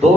2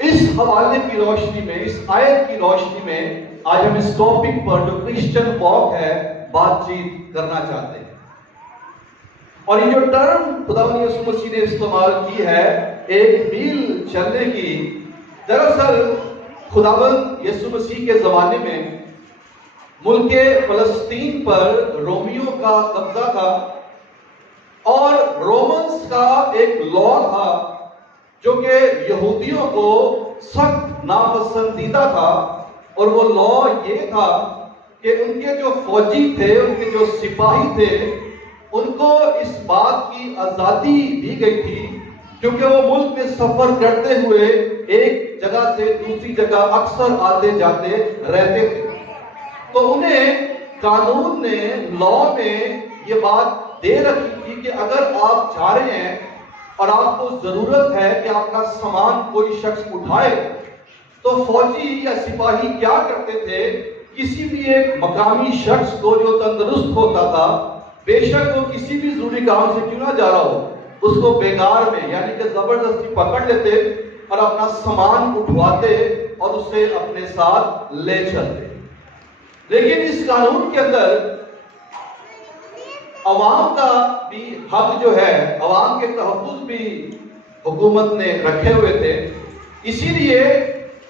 اس حوالے کی روشنی میں، اس آیت کی روشنی میں آج ہم اس ٹاپک پر جو کرسچن واک ہے بات چیت کرنا چاہتے ہیں۔ اور یہ جو ٹرم خداوند یسوع مسیح نے استعمال کی ہے ایک میل چلنے کی، دراصل خداوند یسوع مسیح کے زمانے میں ملک فلسطین پر رومیوں کا قبضہ تھا، اور رومنز کا ایک لا تھا جو کہ یہودیوں کو سخت ناپسندیدہ تھا، اور وہ لا یہ تھا کہ ان کے جو فوجی تھے، ان کے جو سپاہی تھے، ان کو اس بات کی آزادی دی گئی تھی کیونکہ وہ ملک میں سفر کرتے ہوئے ایک جگہ سے دوسری جگہ اکثر آتے جاتے رہتے تھے، تو انہیں قانون نے، لا میں یہ بات دے رکھی تھی کہ اگر آپ جا رہے ہیں اور آپ کو ضرورت ہے کہ آپ کا سامان کوئی شخص اٹھائے، تو فوجی یا سپاہی کیا کرتے تھے، کسی بھی ایک مقامی شخص کو جو تندرست ہوتا تھا، بے شک وہ کسی بھی ضروری کام سے کیوں نہ جا رہا ہو، اس کو بیگار میں یعنی کہ زبردستی پکڑ لیتے اور اپنا سامان اٹھواتے اور اسے اپنے ساتھ لے چلتے۔ لیکن اس قانون کے اندر عوام کا بھی حق جو ہے، عوام کے تحفظ بھی حکومت نے رکھے ہوئے تھے، اسی لیے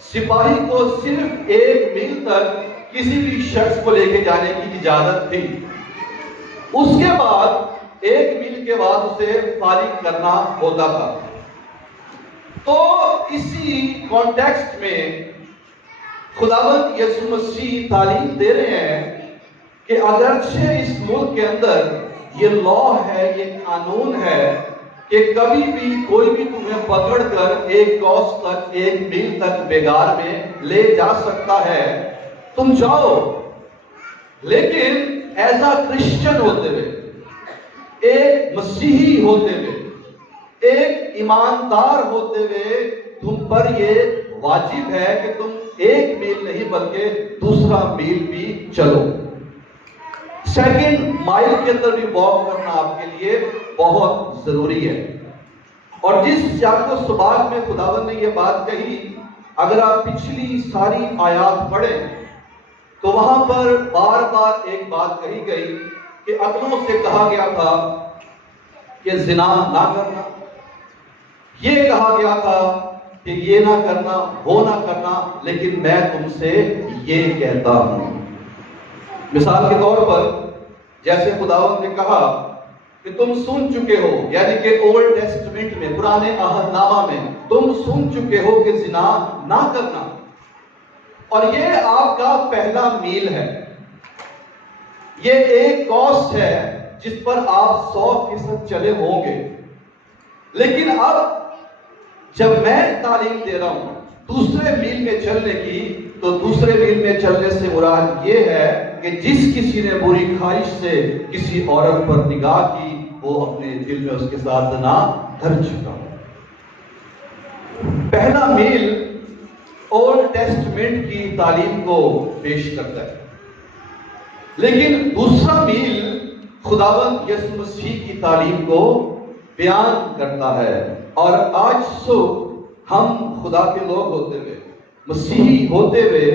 سپاہی کو صرف 1 میل تک کسی بھی شخص کو لے کے جانے کی اجازت تھی۔ اس کے بعد 1 میل کے بعد اسے فارغ کرنا ہوتا تھا۔ تو اسی کانٹیکسٹ میں خداوند یسوع مسیح تعلیم دے رہے ہیں کہ اگرچہ اس ملک کے اندر یہ لا ہے، یہ قانون ہے کہ کبھی بھی کوئی بھی تمہیں پکڑ کر 1 کوس تک، 1 میل تک بیگار میں لے جا سکتا ہے، تم جاؤ، لیکن ایز اے کرسچن ہوتے ہوئے، ایک مسیحی ہوتے ہوئے، ایک ایماندار ہوتے ہوئے تم پر یہ واجب ہے کہ تم 1 میل نہیں بلکہ دوسرا میل بھی چلو۔ 2 مائل کے اندر بھی واک کرنا آپ کے لیے بہت ضروری ہے۔ اور جس یعقوب و سباق میں خداوند نے یہ بات کہی، اگر آپ پچھلی ساری آیات پڑھیں تو وہاں پر بار بار ایک بات کہی گئی کہ اگلوں سے کہا گیا تھا کہ زنا نہ کرنا، یہ کہا گیا تھا کہ یہ نہ کرنا، وہ نہ کرنا، لیکن میں تم سے یہ کہتا ہوں۔ مثال کے طور پر جیسے خداوند نے کہا کہ تم سن چکے ہو، یعنی کہ اولڈ ٹیسٹمنٹ میں، پرانے عہد نامہ میں تم سن چکے ہو کہ زنا نہ کرنا، اور یہ آپ کا پہلا میل ہے، یہ ایک کوس ہے جس پر آپ 100% چلے ہوں گے۔ لیکن اب جب میں تعلیم دے رہا ہوں دوسرے میل میں چلنے کی، تو دوسرے میل میں چلنے سے مراد یہ ہے کہ جس کسی نے بری خواہش سے کسی عورت پر نگاہ کی، وہ اپنے دل میں اس کے ساتھ زنا کر چکا۔ پہلا میل اولڈ ٹیسٹمنٹ کی تعلیم کو پیش کرتا ہے، لیکن دوسرا میل خداوند یسوع مسیح کی تعلیم کو بیان کرتا ہے۔ اور آج صبح ہم خدا کے لوگ ہوتے ہوئے، مسیحی ہوتے ہوئے،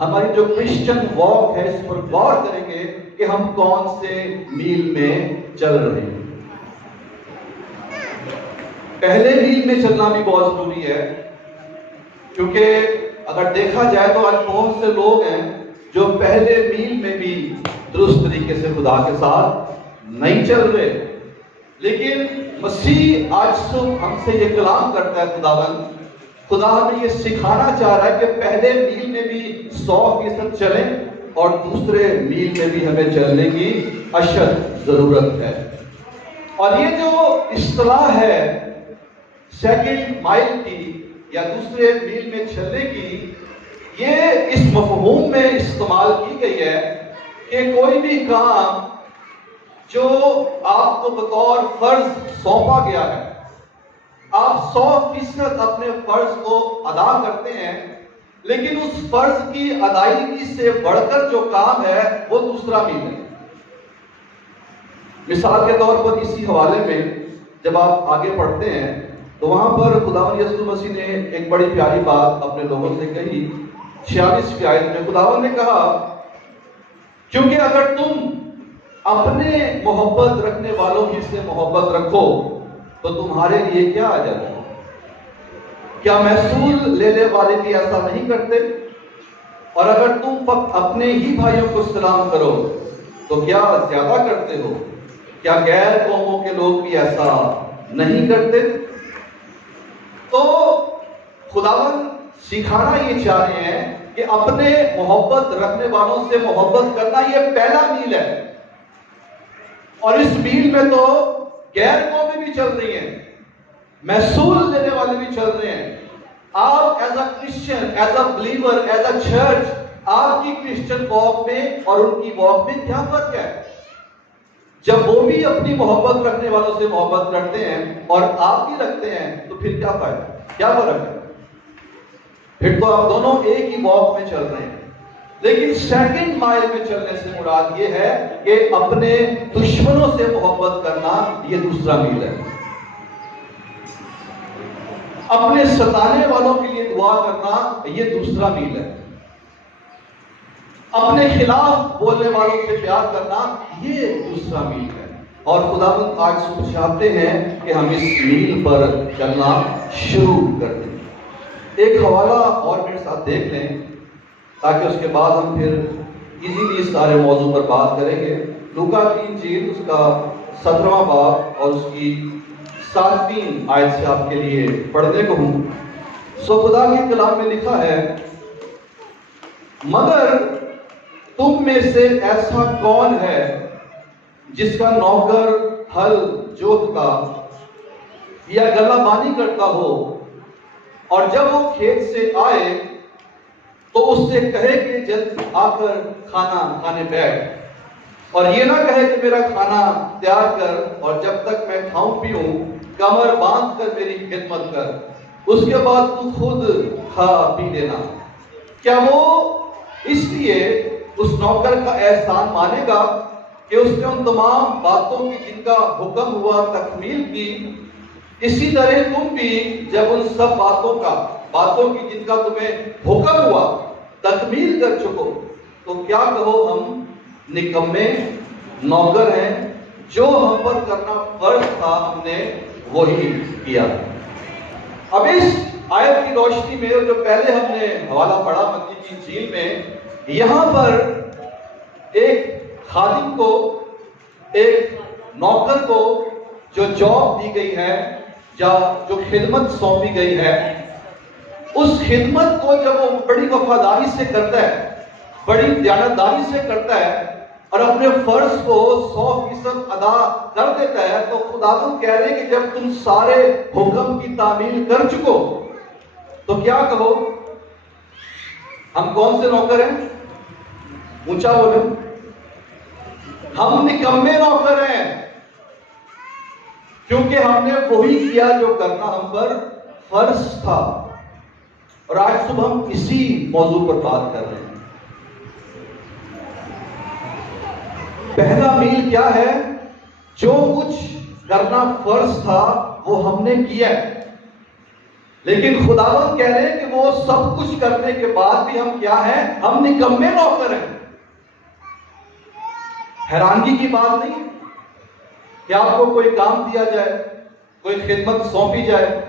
ہماری جو کرسچن واک ہے اس پر غور کریں گے کہ ہم کون سے میل میں چل رہے ہیں۔ پہلے میل میں چلنا بھی بہت ضروری ہے، کیونکہ اگر دیکھا جائے تو آج بہت سے لوگ ہیں جو پہلے میل میں بھی درست طریقے سے خدا کے ساتھ نہیں چل رہے۔ لیکن مسیح آج صبح ہم سے یہ کلام کرتا ہے، خدا ہمیں یہ سکھانا چاہ رہا ہے کہ پہلے میل میں بھی 100% چلیں اور دوسرے میل میں بھی ہمیں چلنے کی اشد ضرورت ہے۔ اور یہ جو اصطلاح ہے 2 مائل کی یا دوسرے میل میں چلنے کی، یہ اس مفہوم میں استعمال کی گئی ہے کہ کوئی بھی کام جو آپ کو بطور فرض سونپا گیا ہے، آپ 100% اپنے فرض کو ادا کرتے ہیں، لیکن اس فرض کی ادائیگی سے بڑھ کر جو کام ہے وہ دوسرا میل ہے۔ مثال کے طور پر اسی حوالے میں جب آپ آگے پڑھتے ہیں تو وہاں پر خداوند یسوع مسیح نے ایک بڑی پیاری بات اپنے لوگوں سے کہی. 46 آیت میں خداوند نے کہا کیونکہ اگر تم اپنے محبت رکھنے والوں ہی سے محبت رکھو تو تمہارے لیے کیا آ جاتا ہے؟ کیا محصول لینے والے بھی ایسا نہیں کرتے؟ اور اگر تم فقط اپنے ہی بھائیوں کو سلام کرو تو کیا زیادہ کرتے ہو؟ کیا غیر قوموں کے لوگ بھی ایسا نہیں کرتے؟ تو خداوند سکھانا یہ چاہ رہے ہیں کہ اپنے محبت رکھنے والوں سے محبت کرنا یہ پہلا میل ہے. اور اس میل میں تو غیر قومیں بھی چل رہی ہیں, محصول دینے والے بھی چل رہے ہیں. آپ as a Christian, as a believer, as a church, آپ کی کرسچن واک میں اور ان کی واک میں کیا فرق ہے؟ جب وہ بھی اپنی محبت رکھنے والوں سے محبت کرتے ہیں اور آپ بھی رکھتے ہیں تو پھر کیا فائدہ, کیا فرق ہے؟ پھر تو آپ دونوں ایک ہی واک میں چل رہے ہیں. لیکن سیکنڈ مائل میں چلنے سے مراد یہ ہے کہ اپنے دشمنوں سے محبت کرنا یہ دوسرا میل ہے. اپنے ستانے والوں کے لیے دعا کرنا یہ دوسرا میل ہے. اپنے خلاف بولنے والوں سے پیار کرنا یہ دوسرا میل ہے. اور خداوند آج صبح چاہتے ہیں کہ ہم اس میل پر چلنا شروع کر دیں. ایک حوالہ اور میرے ساتھ دیکھ لیں تاکہ اس کے بعد ہم پھر ایزیلی اس سارے موضوع پر بات کریں گے. لوکا کی انجیل اس کا 17واں باب اور اس کی 7ویں آیت سے آپ کے لیے پڑھنے کو ہوں. سو خدا کے کلام میں لکھا ہے, مگر تم میں سے ایسا کون ہے جس کا نوکر ہل جوتتا یا گلہ بانی کرتا ہو اور جب وہ کھیت سے آئے تو اس سے کہے کہ جلد آ کر کھانا کھانے بیٹھ, اور یہ نہ کہے کہ میرا کھانا تیار کر اور جب تک میں کھاؤں پیوں کمر باندھ کر میری خدمت کر, اس کے بعد تو خود کھا پی لینا. کیا وہ اس لیے اس نوکر کا احسان مانے گا کہ اس نے ان تمام باتوں کی جن کا حکم ہوا تکمیل کی؟ اسی طرح تم بھی جب ان سب باتوں کی جن کا تمہیں حکم ہوا تکمیل کر چکو تو کیا کہو ہم نکمے نوکر ہیں, جو ہم پر کرنا فرض تھا ہم نے وہی کیا. اب اس آیت کی روشنی میں جو پہلے ہم نے حوالہ پڑھا متی کی انجیل میں, یہاں پر ایک خادم کو, ایک نوکر کو جو جاب دی گئی ہے یا جو خدمت سونپی گئی ہے, اس خدمت کو جب وہ بڑی وفاداری سے کرتا ہے, بڑی دیانتداری سے کرتا ہے اور اپنے فرض کو 100% ادا کر دیتا ہے, تو خداوند کہہ رہے ہیں کہ جب تم سارے حکم کی تعمیل کر چکو تو کیا کہو, ہم کون سے نوکر ہیں؟ اونچا بولیں, ہم نکمے نوکر ہیں, کیونکہ ہم نے وہی کیا جو کرنا ہم پر فرض تھا. اور آج صبح ہم اسی موضوع پر بات کر رہے ہیں. پہلا میل کیا ہے؟ جو کچھ کرنا فرض تھا وہ ہم نے کیا ہے, لیکن خداوند کہہ رہے ہیں کہ وہ سب کچھ کرنے کے بعد بھی ہم کیا ہیں؟ ہم نکمے نوکر ہیں. حیرانگی کی بات نہیں کہ آپ کو کوئی کام دیا جائے, کوئی خدمت سونپی جائے,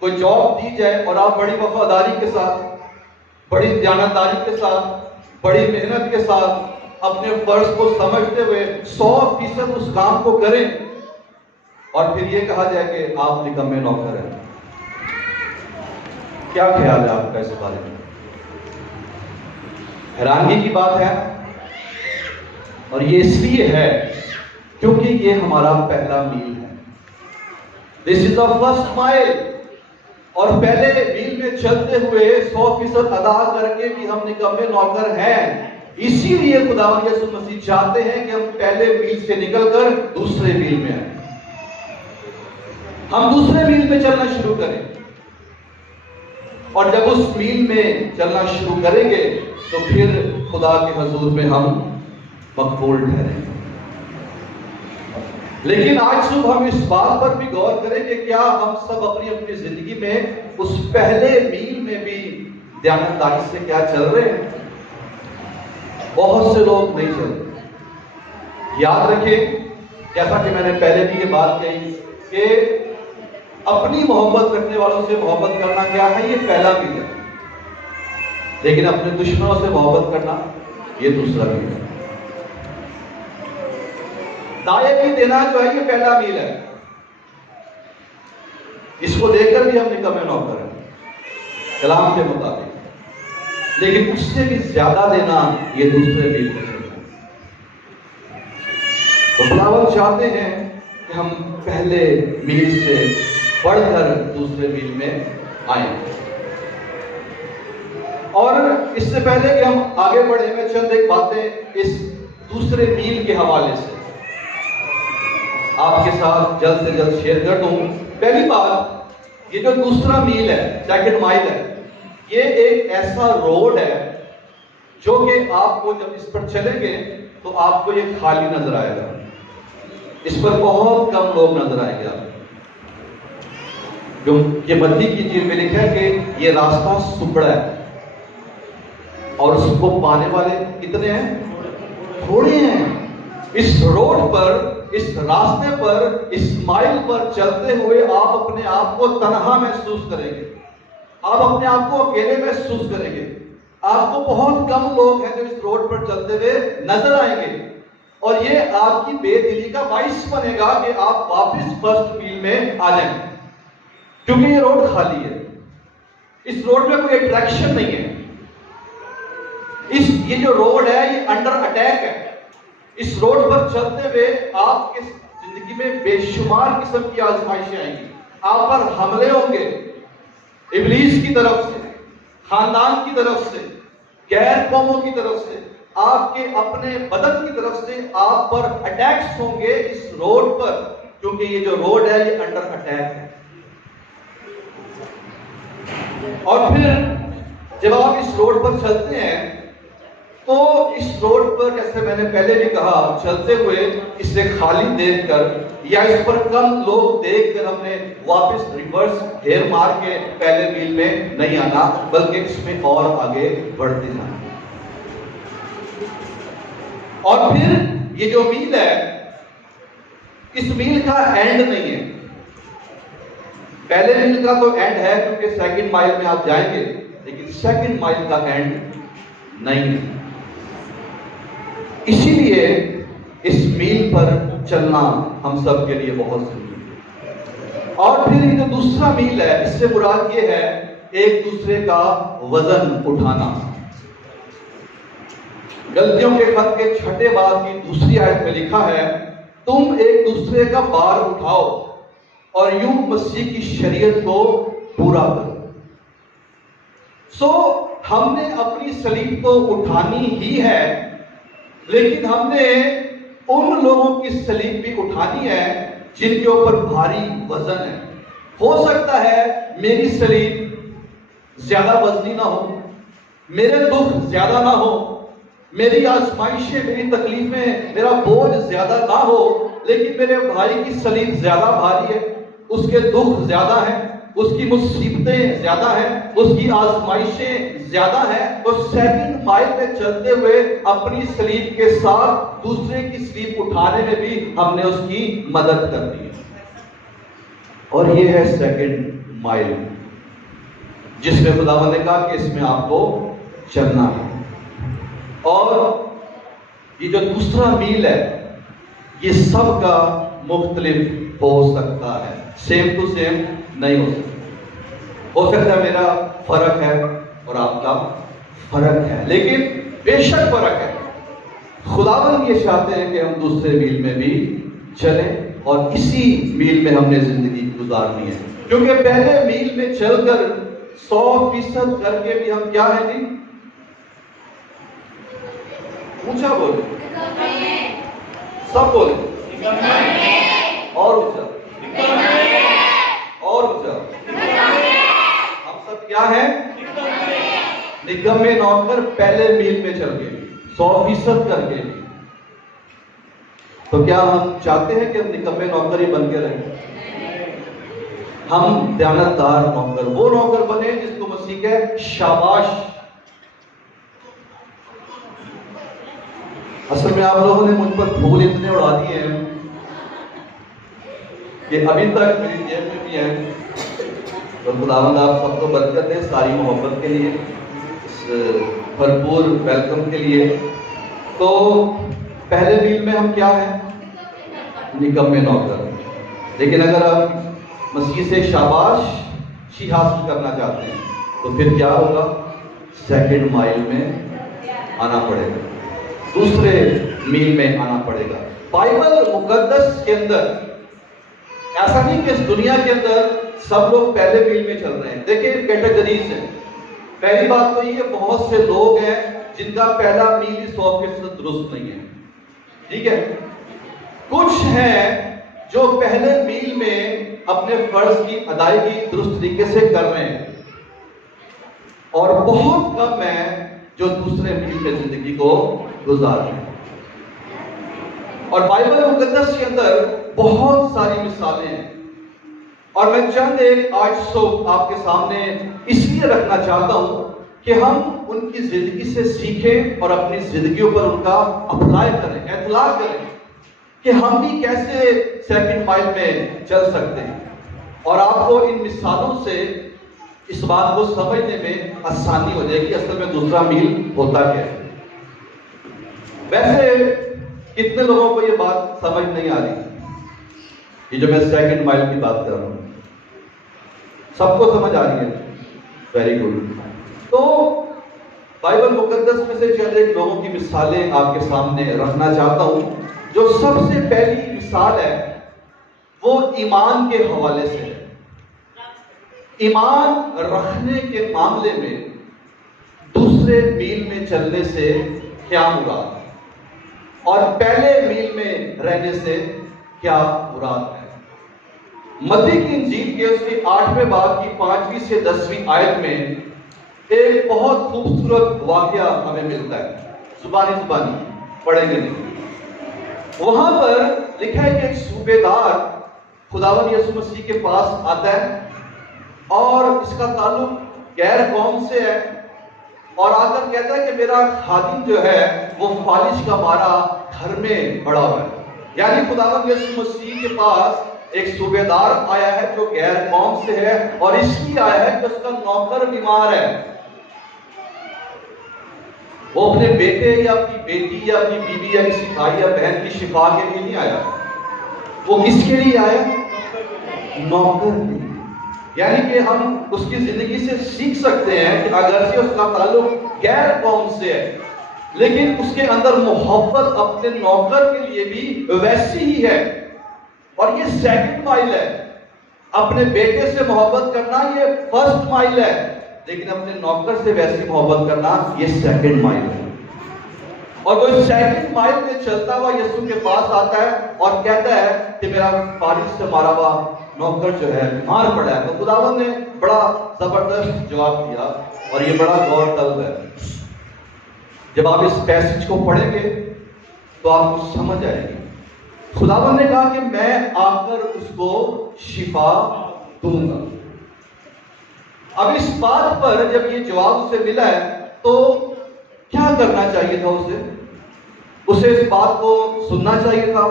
کوئی جاب دی جائے اور آپ بڑی وفاداری کے ساتھ, بڑی دیانتداری کے ساتھ, بڑی محنت کے ساتھ اپنے فرض کو سمجھتے ہوئے 100% اس کام کو کریں اور پھر یہ کہا جائے کہ آپ نکمے نوکر ہیں. کیا خیال ہے آپ کا اس بارے میں؟ حیرانگی کی بات ہے. اور یہ اس لیے ہے کیونکہ یہ ہمارا پہلا میل ہے. This is the first mile. اور پہلے میل میں چلتے ہوئے 100% ادا کر کے بھی ہم نکمے نوکر ہیں. اسی لیے خداوند یسوع مسیح چاہتے ہیں کہ ہم پہلے میل سے نکل کر دوسرے میل میں آئیں, ہم دوسرے میل میں چلنا شروع کریں. اور جب اس میل میں چلنا شروع کریں گے تو پھر خدا کے حضور میں ہم مقبول ٹھہریں. لیکن آج صبح ہم اس بات پر بھی غور کریں کہ کیا ہم سب اپنی اپنی زندگی میں اس پہلے میل میں بھی دیانتداری سے کیا چل رہے ہیں؟ بہت سے لوگ نہیں چل رہے۔ یاد رکھیں، جیسا کہ میں نے پہلے بھی یہ بات کہی کہ اپنی محبت رکھنے والوں سے محبت کرنا کیا ہے؟ یہ پہلا میل ہے، لیکن اپنے دشمنوں سے محبت کرنا یہ دوسرا میل ہے۔ دائیں بھی دینا جو ہے یہ پہلا میل ہے، اس کو دے کر بھی ہم نکمے نوکر ہیں کلام کے مطابق، لیکن اس سے بھی زیادہ دینا یہ دوسرے میل میں چلنا ہے۔ تو خداوند چاہتے ہیں کہ ہم پہلے میل سے بڑھ کر دوسرے میل میں آئیں۔ اور اس سے پہلے کہ ہم آگے بڑھیں، میں چند ایک باتیں اس دوسرے میل کے حوالے سے آپ کے ساتھ جلد سے جلد شیئر کر دوں۔ پہلی بات، یہ جو دوسرا میل ہے، سیکنڈ مائل ہے، یہ ایک ایسا روڈ ہے جو کہ آپ کو جب اس پر چلیں گے تو آپ کو یہ خالی نظر آئے گا، اس پر بہت کم لوگ نظر آئیں گے آپ کو۔ یہ متی کی چیز میں لکھا ہے کہ یہ راستہ سکڑا ہے اور اس کو پانے والے کتنے ہیں؟ تھوڑے ہیں۔ اس روڈ پر، اس راستے پر، اس مائل پر چلتے ہوئے آپ اپنے آپ کو تنہا محسوس کریں گے، آپ اپنے آپ کو اکیلے محسوس کریں گے۔ آپ کو بہت کم لوگ ہیں جو اس روڈ پر چلتے ہوئے نظر آئیں گے، اور یہ آپ کی بے دلی کا باعث بنے گا کہ آپ واپس فرسٹ میل میں آ جائیں، کیونکہ یہ روڈ خالی ہے، اس روڈ میں کوئی اٹریکشن نہیں ہے۔ یہ جو روڈ ہے یہ انڈر اٹیک ہے۔ اس روڈ پر چلتے ہوئے آپ کی زندگی میں بے شمار قسم کی آزمائشیں آئیں گی، آپ پر حملے ہوں گے، ابلیس کی طرف سے، خاندان کی طرف سے، غیر قوموں کی طرف سے، آپ کے اپنے بدن کی طرف سے آپ پر اٹیکس ہوں گے اس روڈ پر، کیونکہ یہ جو روڈ ہے یہ انڈر اٹیک ہے۔ اور پھر جب آپ اس روڈ پر چلتے ہیں تو اس روڈ پر، جیسے میں نے پہلے بھی کہا، چلتے ہوئے اسے خالی دیکھ کر یا اس پر کم لوگ دیکھ کر ہم نے واپس ریورس گیئر مار کے پہلے میل میں نہیں آنا، بلکہ اس میں اور آگے بڑھتے جانا۔ اور پھر یہ جو میل ہے، اس میل کا اینڈ نہیں ہے۔ پہلے میل کا تو اینڈ ہے کیونکہ سیکنڈ مائل میں آپ جائیں گے، لیکن سیکنڈ مائل کا اینڈ نہیں ہے۔ اسی لیے اس میل پر چلنا ہم سب کے لیے بہت ضروری ہے۔ اور پھر یہ جو دوسرا میل ہے، اس سے مراد یہ ہے ایک دوسرے کا وزن اٹھانا۔ غلطیوں کے خط کے 6 باب کی دوسری آیت میں لکھا ہے، تم ایک دوسرے کا بار اٹھاؤ اور یوں مسیح کی شریعت کو پورا کرو۔ ہم نے اپنی صلیب تو اٹھانی ہی ہے، لیکن ہم نے ان لوگوں کی صلیب بھی اٹھانی ہے جن کے اوپر بھاری وزن ہے۔ ہو سکتا ہے میری صلیب زیادہ وزنی نہ ہو، میرے دکھ زیادہ نہ ہو، میری آزمائشیں، میری تکلیفیں، میرا بوجھ زیادہ نہ ہو، لیکن میرے بھائی کی صلیب زیادہ بھاری ہے، اس کے دکھ زیادہ ہیں، اس کی مصیبتیں زیادہ ہیں، اس کی آزمائشیں زیادہ ہیں، تو سیکنڈ مائل میں چلتے ہوئے اپنی صلیب کے ساتھ دوسرے کی صلیب اٹھانے میں بھی ہم نے اس کی مدد کرنی ہے۔ اور یہ ہے سیکنڈ مائل، جس میں خداوند نے کہا کہ اس میں آپ کو چلنا ہے۔ اور یہ جو دوسرا میل ہے یہ سب کا مختلف ہو سکتا ہے، سیم ٹو سیم نہیں ہو سکتا۔ ہو سکتا ہے میرا فرق ہے اور آپ کا فرق ہے، لیکن بے شک فرق ہے۔ خداوند یہ چاہتے ہیں کہ ہم دوسرے میل میں بھی چلیں اور اسی میل میں ہم نے زندگی گزارنی ہے، کیونکہ پہلے میل میں چل کر 100% کر کے بھی ہم کیا ہیں جی؟ اونچا بولے، سب بولے، اور اونچا، اور اونچا۔ ہم سب کیا ہیں؟ نکمے نوکر، پہلے میل میں چل کے 100% کر کے۔ تو کیا ہم چاہتے ہیں کہ ہم نکمے نوکر ہی بن کے رہیں؟ ہم دیانتدار نوکر، وہ نوکر بنے جس کو مسیح کہ شاباش۔ اصل میں آپ لوگوں نے مجھ پر پھول اتنے اڑا دیے ہیں کہ ابھی تک میری جیب میں بھی ہیں، اور خداوند آپ سب کو برکت دے ساری محبت کے لیے، اس بھرپور ویلکم کے لیے۔ تو پہلے میل میں ہم کیا ہیں؟ نکمے نوکر۔ لیکن اگر آپ مسیح سے شاباشی حاصل کرنا چاہتے ہیں تو پھر کیا ہوگا؟ سیکنڈ مائل میں آنا پڑے گا، دوسرے میل میں آنا پڑے گا۔ بائبل مقدس کے اندر ایسا نہیں کہ اس دنیا کے اندر سب لوگ پہلے میل میں چل رہے ہیں۔ دیکھیں کیٹیگریز ہیں۔ پہلی بات تو یہ کہ بہت سے لوگ ہیں جن کا پہلا میل 100% درست نہیں ہے، ٹھیک ہے؟ کچھ ہیں جو پہلے میل میں اپنے فرض کی ادائیگی درست طریقے سے کر رہے ہیں، اور بہت کم ہیں جو دوسرے میل میں زندگی کو گزار رہے ہیں۔ اور بائبل مقدس کے اندر بہت ساری مثالیں ہیں، اور میں چند ایک آج صبح آپ کے سامنے اس لیے رکھنا چاہتا ہوں کہ ہم ان کی زندگی سے سیکھیں اور اپنی زندگیوں پر ان کا اپلائی کریں، اطلاق کریں کہ ہم بھی کیسے سیکنڈ مائل میں چل سکتے ہیں۔ اور آپ کو ان مثالوں سے اس بات کو سمجھنے میں آسانی ہو جائے گی اصل میں دوسرا میل ہوتا کیا ہے۔ ویسے کتنے لوگوں کو یہ بات سمجھ نہیں آ رہی، یہ جو میں سیکنڈ مائل کی بات کر رہا ہوں؟ سب کو سمجھ آ رہی ہے؟ Very good. تو بائبل مقدس میں سے چند ایک لوگوں کی مثالیں آپ کے سامنے رکھنا چاہتا ہوں۔ جو سب سے پہلی مثال ہے وہ ایمان کے حوالے سے ہے۔ ایمان رکھنے کے معاملے میں دوسرے میل میں چلنے سے کیا مراد ہے، اور پہلے میل میں رہنے سے کیا مراد ہے؟ متی کی انجیل کے اس کی 8ویں باب کی 5ویں سے 10ویں آیت میں ایک بہت خوبصورت واقعہ ہمیں ملتا ہے، زبانی پڑھیں گے نہیں۔ وہاں پر لکھا ہے کہ ایک صوبیدار خداوند یسوع مسیح کے پاس آتا ہے، اور اس کا تعلق غیر قوم سے ہے، اور آ کر کہتا ہے کہ میرا خادم جو ہے وہ فالج کا مارا گھر میں پڑا ہوا ہے۔ یعنی خداوند یسوع مسیح کے پاس ایک صوبیدار آیا ہے جو غیر قوم سے ہے، اور اس لیے آیا ہے کہ اس کا نوکر بیمار ہے۔ وہ اپنے بیٹے یا اپنی بیٹی یا اپنی بیوی یا کسی بھائی یا بہن کی شفا کے لیے نہیں آیا، وہ کس کے لیے آیا؟ نوکر کے لیے۔ یعنی کہ ہم اس کی زندگی سے سیکھ سکتے ہیں کہ اگرچہ اس کا تعلق غیر قوم سے ہے، لیکن اس کے اندر محبت اپنے نوکر کے لیے بھی ویسی ہی ہے، اور یہ سیکنڈ مائل ہے۔ اپنے بیٹے سے محبت کرنا یہ فرسٹ مائل ہے، لیکن اپنے نوکر سے ویسی محبت کرنا یہ سیکنڈ مائل ہے۔ اور وہ سیکنڈ مائل میں چلتا ہوا یسوع کے پاس آتا ہے اور کہتا ہے کہ میرا فالج سے مارا ہوا نوکر جو ہے بیمار پڑا ہے۔ تو خداوند نے بڑا زبردست جواب دیا، اور یہ بڑا غور طلب ہے۔ جب آپ اس پیسج کو پڑھیں گے تو آپ کو سمجھ آئے گی۔ خداوند نے کہا کہ میں آ کر اس کو شفا دوں گا۔ اب اس بات پر جب یہ جواب اسے ملا ہے تو کیا کرنا چاہیے تھا اسے اس بات کو سننا چاہیے تھا،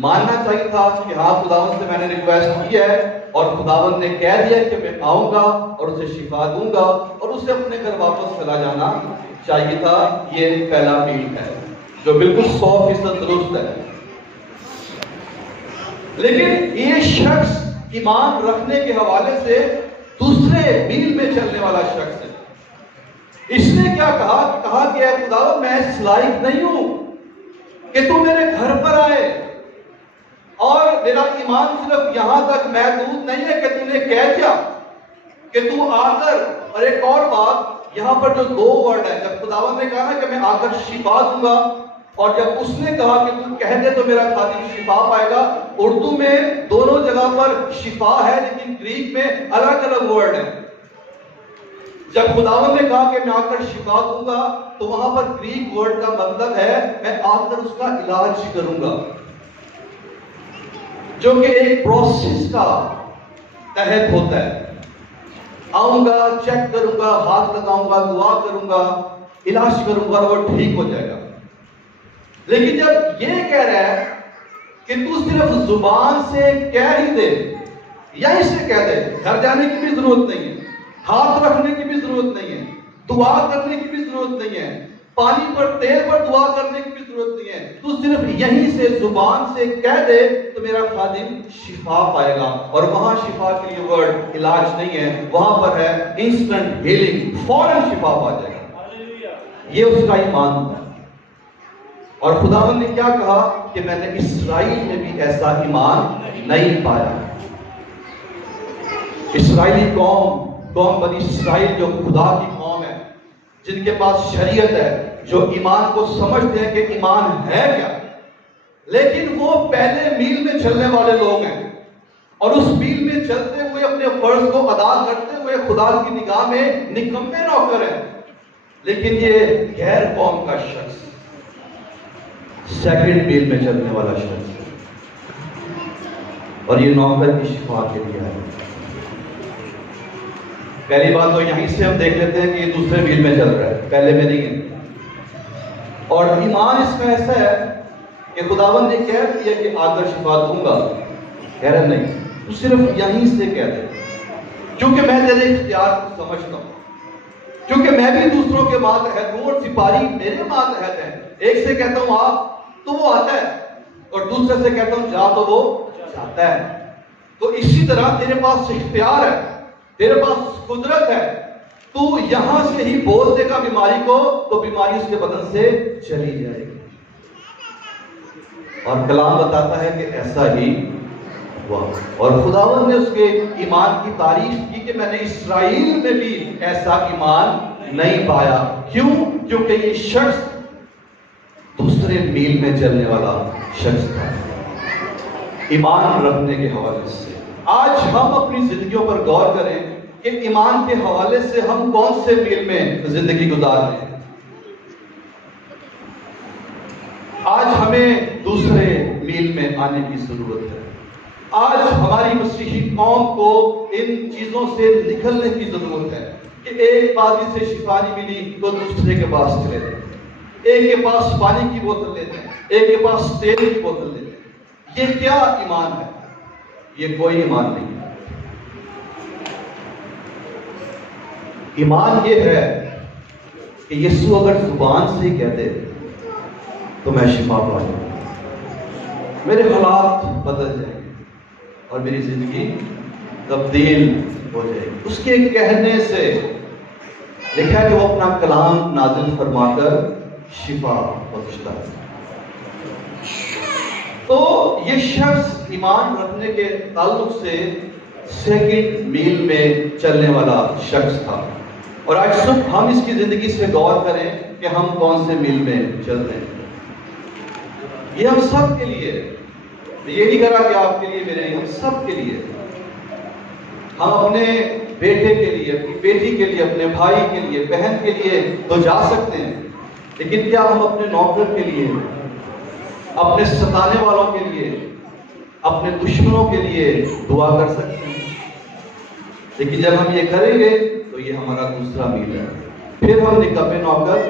ماننا چاہیے تھا کہ ہاں خداوند سے میں نے ریکویسٹ کی ہے، اور خداوند نے کہہ دیا کہ میں آؤں گا اور اسے شفا دوں گا، اور اسے اپنے گھر واپس چلا جانا چاہیے تھا۔ یہ پہلا میل ہے جو بالکل 100% درست ہے۔ لیکن یہ شخص ایمان رکھنے کے حوالے سے دوسرے میل میں چلنے والا شخص ہے۔ اس نے کیا کہا کہ اے خداوند میں اس لائق نہیں ہوں کہ تو میرے گھر پر آئے، اور میرا ایمان صرف یہاں تک محدود نہیں ہے کہ تو نے کہہ دیا کہ تو آ کر، اور ایک اور بات یہاں پر جو 2 ورڈ ہے، جب خداوند نے کہا نا کہ میں آ کر شفا دوں گا، اور جب اس نے کہا کہ تو کہہ دے تو میرا خادم شفا پائے گا، اردو میں دونوں جگہ پر شفا ہے لیکن گریک میں الگ الگ ورڈ ہے۔ جب خداوند نے کہا کہ میں آ کر شفا دوں گا تو وہاں پر گریک ورڈ کا مطلب ہے میں آ کر اس کا علاج کروں گا۔ جو کہ ایک پروسیس کا تحت ہوتا ہے. آؤں گا، چیک کروں گا، ہاتھ لگاؤں گا، دعا کروں گا، علاج کروں گا اور وہ ٹھیک ہو جائے گا. لیکن جب یہ کہہ رہا ہے کہ تو صرف زبان سے کہہ ہی دے، یہیں سے کہہ دے، گھر جانے کی بھی ضرورت نہیں ہے، ہاتھ رکھنے کی بھی ضرورت نہیں ہے، دعا کرنے کی بھی ضرورت نہیں ہے، پانی پر تیل پر دعا کرنے کی بھی ضرورت نہیں ہے، تو صرف یہیں سے زبان سے کہہ دے تو میرا خادم شفا پائے گا. اور وہاں شفا کے لیے ورڈ علاج نہیں ہے، وہاں پر ہے انسٹنٹ ہیلنگ، فوراً شفا پا جائے گا. یہ اس کا ایمان ہوتا ہے. اور خداوند نے کیا کہا کہ میں نے اسرائیل میں بھی ایسا ایمان نہیں پایا. اسرائیلی قوم بنی اسرائیل جو خدا کی قوم ہے، جن کے پاس شریعت ہے، جو ایمان کو سمجھتے ہیں کہ ایمان ہے کیا، لیکن وہ پہلے میل میں چلنے والے لوگ ہیں اور اس میل میں چلتے ہوئے اپنے فرض کو ادا کرتے ہوئے خدا کی نگاہ میں نکمے نوکر ہیں. لیکن یہ غیر قوم کا شخص سیکنڈ میل میں چلنے والا شخص ہے اور یہ نوکر کی شفا کے لیے ہے. پہلی بات تو یہیں سے ہم دیکھ لیتے ہیں کہ یہ دوسرے میل میں چل رہا ہے، پہلے میں نہیں ہے. اور ایمان اس کا ایسا ہے کہ خداوند نے کہہ دیا کہ آ کر شفا دوں گا، کہہ رہا نہیں، تو صرف یہیں سے کہہ دے، کیونکہ میں تیرے اختیار کو سمجھتا ہوں، کیونکہ میں بھی دوسروں کے ماتحت ہوں اور سپاہی میرے ماتحت ہیں. ایک سے کہتا ہوں آ تو وہ آتا ہے اور دوسرے سے کہتا ہوں جا تو وہ جاتا ہے. تو اسی طرح تیرے پاس اختیار ہے، تیرے پاس قدرت ہے، تو یہاں سے ہی بول دے گا بیماری کو تو بیماری اس کے بدن سے چلی جائے گی. اور کلام بتاتا ہے کہ ایسا ہی ہوا. اور خداوند نے اس کے ایمان کی تعریف کی کہ میں نے اسرائیل میں بھی ایسا ایمان نہیں پایا. کیوں؟ کیونکہ یہ شخص دوسرے میل میں چلنے والا شخص تھا ایمان رکھنے کے حوالے سے. آج ہم اپنی زندگیوں پر غور کریں کہ ایمان کے حوالے سے ہم کون سے میل میں زندگی گزار رہے ہیں. آج ہمیں دوسرے میل میں آنے کی ضرورت ہے. آج ہماری مسیحی قوم کو ان چیزوں سے نکلنے کی ضرورت ہے کہ ایک بادی سے شفا نہیں ملی تو دوسرے کے پاس چلے جائیں، ایک کے پاس پانی کی بوتل لیتے ہیں، ایک کے پاس تیل کی بوتل لیتے ہیں. یہ کیا ایمان ہے؟ یہ کوئی ایمان نہیں. ایمان یہ ہے کہ یسوع اگر زبان سے ہی کہہ دے تو میں شفا پا جاؤں، میرے حالات بدل جائیں گے اور میری زندگی تبدیل ہو جائے گی. اس کے کہنے سے لکھا ہے کہ وہ اپنا کلام نازل فرما کر شفا بخشتا ہے. تو یہ شخص ایمان رکھنے کے تعلق سے سیکنڈ میل میں چلنے والا شخص تھا. اور آج صبح ہم اس کی زندگی سے غور کریں کہ ہم کون سے میل میں چل رہے ہیں. یہ ہم سب کے لیے، یہ نہیں کہا کہ آپ کے لیے میرے لیے، ہم سب کے لیے. ہم اپنے بیٹے کے لیے، اپنی بیٹی کے لیے، اپنے بھائی کے لیے، بہن کے لیے تو جا سکتے ہیں، لیکن کیا ہم اپنے نوکر کے لیے، اپنے ستانے والوں کے لیے، اپنے دشمنوں کے لیے دعا کر سکتے ہیں؟ لیکن جب ہم یہ کریں گے تو یہ ہمارا دوسرا میل ہے، پھر ہم نکمے نوکر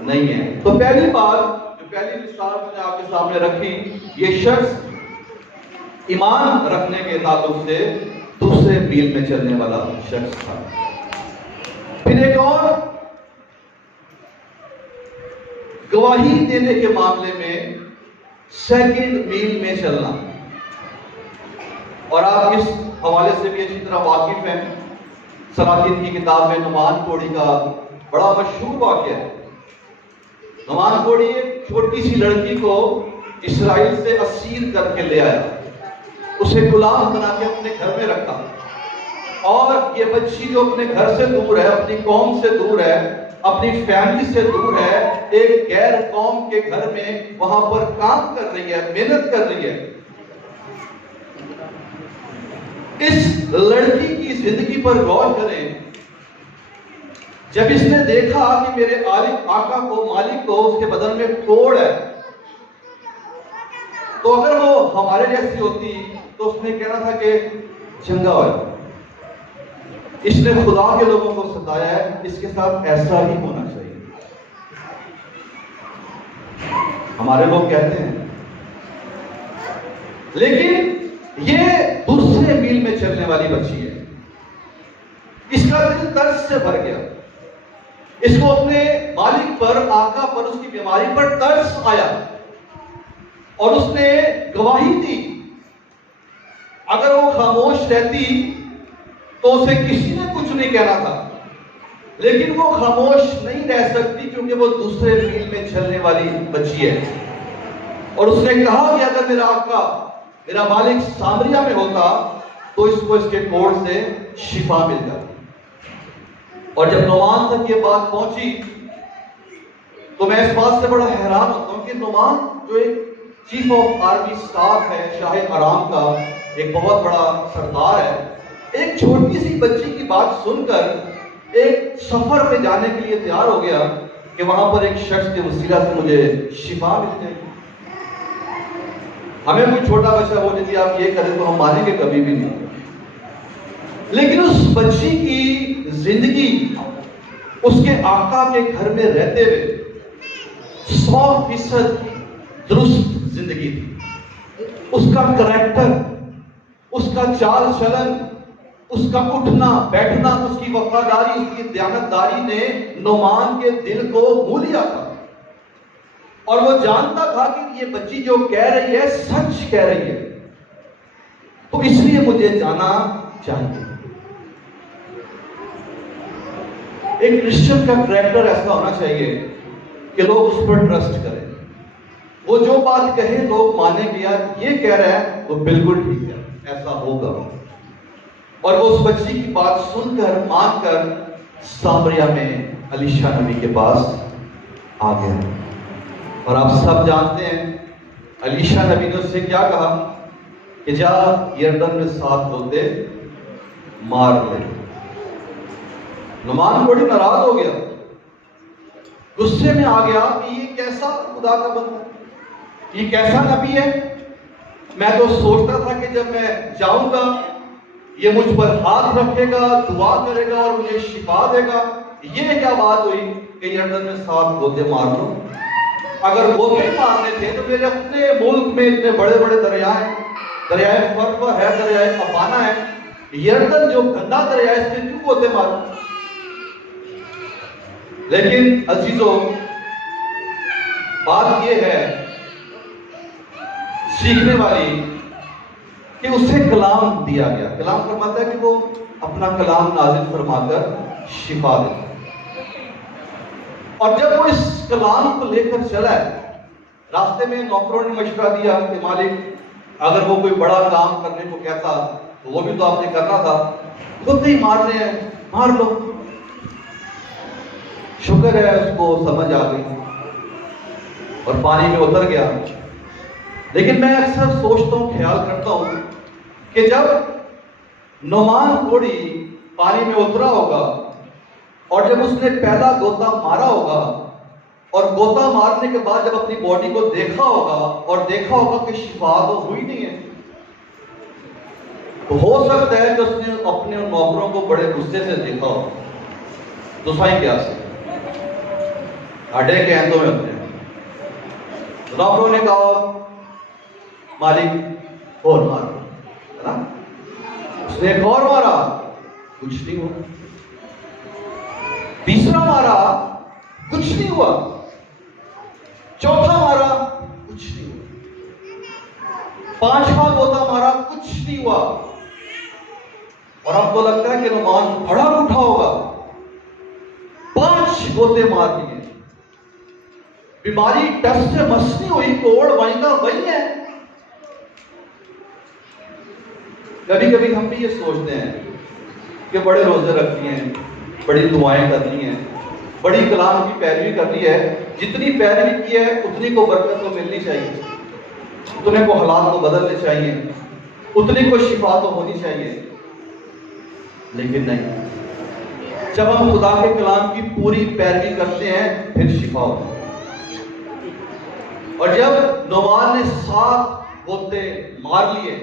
نہیں ہیں. تو پہلی بات جو پہلی مثال میں نے آپ کے سامنے رکھی، یہ شخص ایمان رکھنے کے تعلق سے دوسرے میل میں چلنے والا شخص تھا. پھر ایک اور گواہی دینے کے معاملے میں سیکنڈ میل میں چلنا. اور آپ اس حوالے سے بھی اچھی طرح واقف ہیں. سلاطین کی کتاب میں نعمان کوڑی کا بڑا مشہور واقعہ ہے. نعمان کوڑی ایک چھوٹی سی لڑکی کو اسرائیل سے اسیر کر کے لے آیا، اسے غلام بنا کے اپنے گھر میں رکھا. اور یہ بچی جو اپنے گھر سے دور ہے، اپنی قوم سے دور ہے، اپنی فیملی سے دور ہے، ایک غیر قوم کے گھر میں وہاں پر کام کر رہی ہے، محنت کر رہی ہے. اس لڑکی کی زندگی پر غور کریں. جب اس نے دیکھا کہ میرے آقا کو، مالک کو، اس کے بدن میں کوڑ ہے، تو اگر وہ ہمارے جیسی ہوتی تو اس نے کہنا تھا کہ چنگا ہوا، اس نے خدا کے لوگوں کو ستایا ہے، اس کے ساتھ ایسا ہی ہونا چاہیے۔ ہمارے لوگ کہتے ہیں، لیکن یہ دوسرے میل میں چلنے والی بچی ہے، اس کا دل ترس سے بھر گیا، اس کو اپنے مالک پر، آقا پر، اس کی بیماری پر ترس آیا اور اس نے گواہی دی۔ اگر وہ خاموش رہتی تو اسے کسی نے کچھ نہیں کہنا تھا، لیکن وہ خاموش نہیں رہ سکتی کیونکہ وہ دوسرے میل میں چلنے والی بچی ہے۔ اور اس نے کہا کہ اگر میرا آقا، میرا مالک سامریا میں ہوتا تو اس کو اس کے کوڑ سے شفا مل جاتی۔ اور جب نعمان تک یہ بات پہنچی تو میں اس بات سے بڑا حیران ہوتا ہوں کہ نعمان جو ایک چیف آف آرمی سٹاف ہے، شاہ آرام کا ایک بہت بڑا سردار ہے، ایک چھوٹی سی بچی کی بات سن کر ایک سفر پہ جانے کے لیے تیار ہو گیا کہ وہاں پر ایک شخص کے وسیلہ سے مجھے شفا مل جائے گی۔ ہمیں کوئی چھوٹا بچہ بولے کہ آپ یہ کریں تو ہم مانیں گے کبھی بھی نہیں، لیکن اس بچی کی زندگی اس کے آقا کے گھر میں رہتے ہوئے 100% درست زندگی تھی۔ اس کا کریکٹر، اس کا چال چلن، اس کا اٹھنا بیٹھنا، اس کی وفاداری، اس کی دیانتداری نے نعمان کے دل کو مو لیا تھا، اور وہ جانتا تھا کہ یہ بچی جو کہہ رہی ہے سچ کہہ رہی ہے، تو اس لیے مجھے جانا چاہیے۔ ایک کرسچن کا کریکٹر ایسا ہونا چاہیے کہ لوگ اس پر ٹرسٹ کریں، وہ جو بات کہے لوگ مانیں کہ یار یہ کہہ رہا ہے وہ بالکل ٹھیک ہے، ایسا ہوگا۔ اور وہ اس بچی کی بات سن کر، مان کر سامریا میں الیشا نبی کے پاس آ گیا۔ اور آپ سب جانتے ہیں الیشا نبی نے اس سے کیا کہا کہ جا یردن میں 7 بوتے مار لے۔ نعمان بڑی ناراض ہو گیا، غصے میں آ گیا کہ یہ کیسا خدا کا بندہ ہے، یہ کیسا نبی ہے۔ میں تو سوچتا تھا کہ جب میں جاؤں گا یہ مجھ پر ہاتھ رکھے گا، دعا کرے گا اور مجھے شفا دے گا۔ یہ کیا بات ہوئی کہ یردن میں 7 بوتے مار لو؟ اگر بوتے مارنے تھے تو میرے اپنے ملک میں اتنے بڑے بڑے دریا ہیں، دریائے فرات ہے، دریائے ابانا ہے، یردن جو گندا دریا ہے اس میں کیوں بوتے ماروں؟ لیکن عزیزوں، بات یہ ہے سیکھنے والی کہ اسے کلام دیا گیا۔ کلام فرماتا ہے کہ وہ اپنا کلام نازل فرما کر شفا دیتا، اور جب وہ اس کلام کو لے کر چلا ہے، راستے میں نوکروں نے مشورہ دیا کہ مالک اگر وہ کوئی بڑا کام کرنے کو کہتا تو وہ بھی تو آپ نے کرنا تھا، خود نہیں مار رہے ہیں، مار لو۔ شکر ہے اس کو سمجھ آ گئی اور پانی میں اتر گیا۔ لیکن میں اکثر سوچتا ہوں، خیال کرتا ہوں کہ جب نعمان کوڑی پانی میں اترا ہوگا اور جب اس نے پہلا گوتا مارا ہوگا اور گوتا مارنے کے بعد جب اپنی باڈی کو دیکھا ہوگا اور دیکھا ہوگا کہ شفا تو ہوئی نہیں ہے، تو ہو سکتا ہے کہ اس نے اپنے نوکروں کو بڑے غصے سے دیکھا ہو۔ تو سائیں کیا سے اڈے کے ہاتھوں میں ہوتے ہیں۔ نوکروں نے کہا مالک اور مارا، ہے نا؟ اس نے ایک اور مارا، کچھ نہیں ہوا۔ تیسرا مارا، کچھ نہیں ہوا۔ چوتھا مارا، کچھ نہیں ہوا۔ 5واں گوتا مارا، کچھ نہیں ہوا۔ اور آپ کو لگتا ہے کہ نعمان بڑا اٹھا ہوگا، 5 گوتے مار دیے، بیماری ٹس سے مس نہیں ہوئی، کوڑ وہیں کا وہیں ہے۔ کبھی کبھی ہم بھی یہ سوچتے ہیں کہ بڑے روزے رکھتی ہیں، بڑی دعائیں کرنی ہیں، بڑی کلام کی پیروی کرنی ہے، جتنی پیروی کی ہے اتنی کو برکت تو ملنی چاہیے، اتنے کو حالات کو بدلنے چاہیے، اتنی کو شفا تو ہونی چاہیے۔ لیکن نہیں، جب ہم خدا کے کلام کی پوری پیروی کرتے ہیں پھر شفا ہوتی ہے۔ اور جب نعمان نے 7 گوتے مار لیے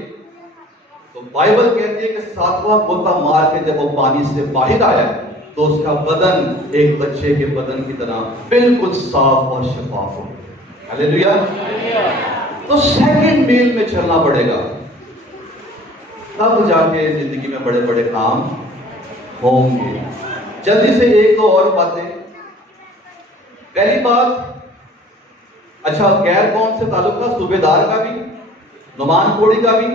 تو بائبل کہتی ہے کہ 7واں غوطہ مار کے جب وہ پانی سے باہر آیا تو اس کا بدن ایک بچے کے بدن کی طرح بالکل صاف اور شفاف ہو. ہلیلویا. تو سیکنڈ میل میں چلنا پڑے گا, تب جا کے زندگی میں بڑے بڑے کام ہوں گے. جلدی سے ایک دو اور باتیں. پہلی بات, اچھا غیر قوم سے تعلق تھا صوبیدار کا بھی, نعمان کوڑی کا بھی,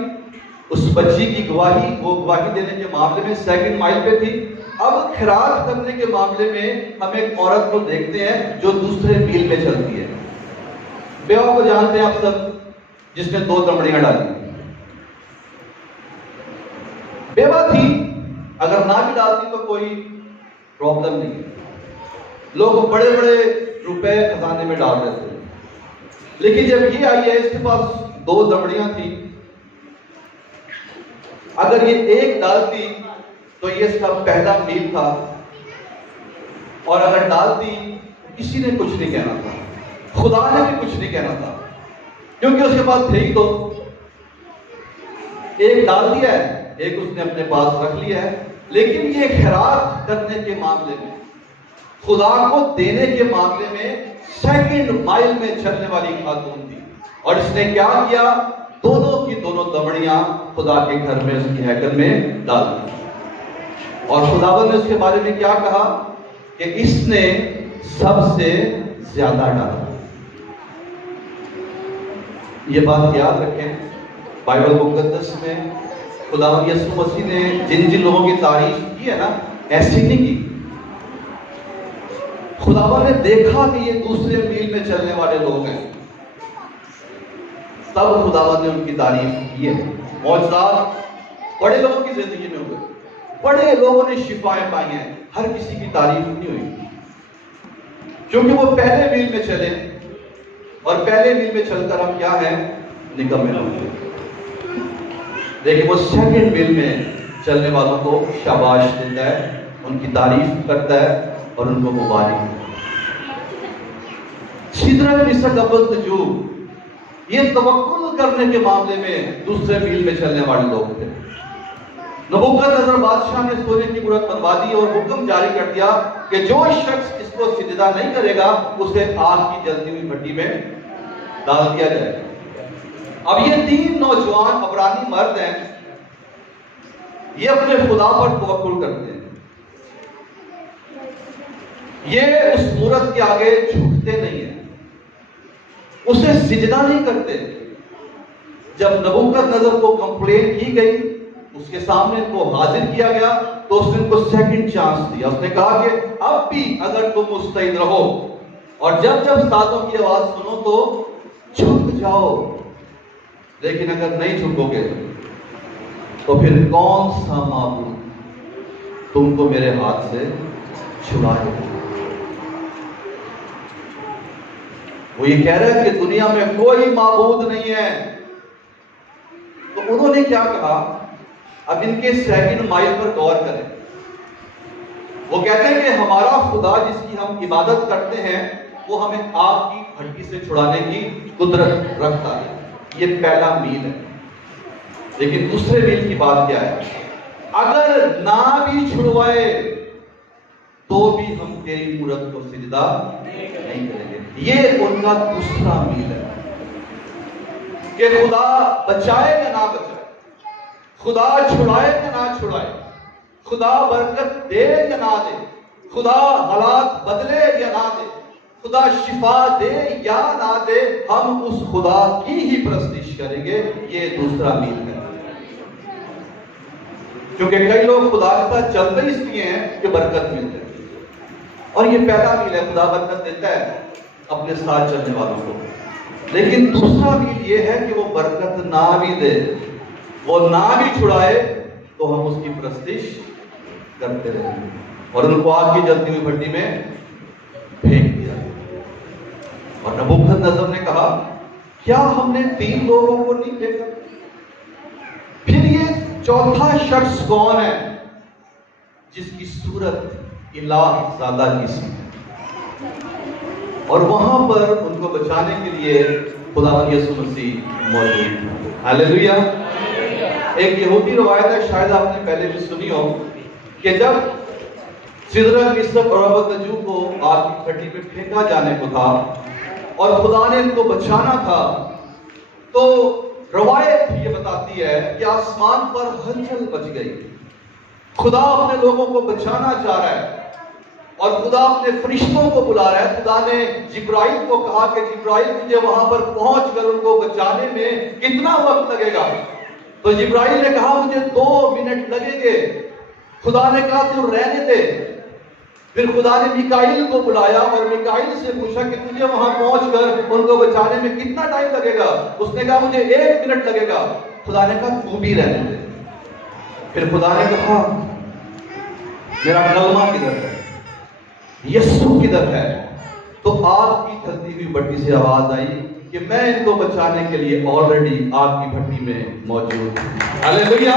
اس بچی کی گواہی, وہ گواہی دینے کے معاملے میں سیکنڈ مائل پہ تھی. اب خراج کرنے کے معاملے میں ہم ایک عورت کو دیکھتے ہیں جو دوسرے میل میں چلتی ہے. بیوہ کو جانتے ہیں آپ سب, جس نے 2 دمڑیاں ڈالی. بیوہ تھی, اگر نہ بھی ڈالتی تو کوئی پرابلم نہیں. لوگ بڑے بڑے روپے خزانے میں ڈال دیتے ہیں. لیکن جب یہ آئی ہے, اس کے پاس 2 دمڑیاں تھی, اگر یہ ایک ڈالتی تو یہ اس کا پہلا میل تھا, اور اگر ڈالتی کسی نے کچھ نہیں کہنا تھا, خدا نے بھی کچھ نہیں کہنا تھا, کیونکہ اس کے پاس تھے ہی تو. ایک ڈال دیا ہے, ایک اس نے اپنے پاس رکھ لیا ہے. لیکن یہ خراج کرنے کے معاملے میں, خدا کو دینے کے معاملے میں سیکنڈ مائل میں چلنے والی خاتون تھی. اور اس نے کیا کیا, دونوں کی دونوں دمڑیاں خدا کے گھر میں, اس کی ہیکل میں ڈال دی. اور خداوند نے اس کے بارے میں کیا کہا کہ اس نے سب سے زیادہ ڈالا. یہ بات یاد رکھیں, بائبل مقدس میں خداوند یسوع مسیح نے جن جن لوگوں کی تعریف کی ہے نا, ایسی نہیں کی. خداوند نے دیکھا کہ یہ دوسرے میل میں چلنے والے لوگ ہیں, تب خداوند نے ان کی تعریف کی ہے. معجزات بڑے لوگوں کی زندگی میں ہوئے, بڑے لوگوں نے شفائیں پائی ہیں, ہر کسی کی تعریف نہیں ہوئی, کیونکہ وہ پہلے میل میں چلے. اور پہلے میل میں چل کر ہم کیا ہیں, نکمے لوگ. لیکن وہ سیکنڈ میل میں چلنے والوں کو شاباش دیتا ہے, ان کی تعریف کرتا ہے اور ان کو مبارک. سدرک میشک ابدنجو یہ توکل کرنے کے معاملے میں دوسرے میل میں چلنے والے لوگ تھے. نبوکدنصر بادشاہ نے سونے کی مورت بنوا دی اور حکم جاری کر دیا کہ جو شخص اس کو سجدہ نہیں کرے گا اسے آگ کی جلتی ہوئی بھٹی میں ڈال دیا جائے گا. اب یہ 3 نوجوان عبرانی مرد ہیں, یہ اپنے خدا پر توکل کرتے ہیں. یہ اس مورت کے آگے جھکتے نہیں ہیں, اسے سجدہ نہیں کرتے. جب نبوکدنصر کو کمپلین کی گئی, اس کے سامنے ان کو حاضر کیا گیا, تو اس نے ان کو سیکنڈ چانس دیا. اس نے کہا کہ اب بھی اگر تم مستعد رہو اور جب جب سازوں کی آواز سنو تو جھک جاؤ, لیکن اگر نہیں جھکو گے تو پھر کون سا معبود تم کو میرے ہاتھ سے چھڑائے گا. وہ یہ کہہ رہے ہیں کہ دنیا میں کوئی معبود نہیں ہے. تو انہوں نے کیا کہا, اب ان کے سیکنڈ مائل پر غور کریں. وہ کہتے ہیں کہ ہمارا خدا جس کی ہم عبادت کرتے ہیں وہ ہمیں آگ کی بھٹی سے چھڑانے کی قدرت رکھتا ہے. یہ پہلا میل ہے. لیکن دوسرے میل کی بات کیا ہے, اگر نہ بھی چھڑوائے تو بھی ہم تیری مورت کو سجدہ نہیں کریں گے. یہ ان کا دوسرا میل ہے کہ خدا بچائے یا نہ بچائے, خدا چھڑائے یا نہ چھڑائے, خدا برکت دے یا نہ دے, خدا حالات بدلے یا نہ دے, خدا شفا دے یا نہ دے, ہم اس خدا کی ہی پرستش کریں گے. یہ دوسرا میل ہے. کیونکہ کئی لوگ خدا کے ساتھ چلتے اس لیے ہیں کہ برکت ملتے, اور یہ پہلا میل ہے, خدا برکت دیتا ہے اپنے ساتھ چلنے والوں کو. لیکن دوسرا میل یہ ہے کہ وہ برکت نہ بھی دے, وہ نہ بھی چھڑائے تو ہم اس کی پرستش کرتے رہیں گے. اور ان کو آگ کی جلتی ہوئی بھٹی میں پھینک دیا. اور نبوکدنصر نے کہا کیا ہم نے 3 لوگوں کو نہیں پھینکا؟ پھر یہ چوتھا شخص کون ہے جس کی صورت الہ زادہ کی سی؟ اور وہاں پر ان کو بچانے کے لیے خداوند یسوع مسیح موجود ہے. ہاللیلویا. ایک یہودی روایت ہے، شاید آپ نے پہلے بھی سنی ہو، کہ جب سدرا مصر اور ابدنجو کو آگ کی بھٹی میں پھینکا جانے کو تھا اور خدا نے ان کو بچانا تھا، تو روایت یہ بتاتی ہے کہ آسمان پر ہلچل مچ گئی۔ خدا اپنے لوگوں کو بچانا چاہ رہا ہے اور خدا اپنے فرشتوں کو بلا رہا ہے۔ خدا نے جبرائیل کو کہا کہ جبرائیل مجھے وہاں پر پہنچ کر ان کو بچانے میں کتنا وقت لگے گا؟ تو جبرائیل نے کہا مجھے 2 منٹ لگیں گے۔ خدا نے کہا تو رہنے دے۔ پھر خدا نے میکائیل کو بلایا اور میکائیل سے پوچھا کہ تجھے وہاں پہنچ کر ان کو بچانے میں کتنا ٹائم لگے گا؟ اس نے کہا مجھے 1 منٹ لگے گا۔ خدا نے کہا تو بھی رہنے دے۔ پھر خدا نے کہا میرا کلمہ کدھر ہے؟ یسوع کدھر ہے؟ تو آگ کی جلتی ہوئی بھٹی سے آواز آئی کہ میں ان کو بچانے کے لیے آلریڈی آگ کی بھٹی میں موجود ہوں۔ ہاللیلویا!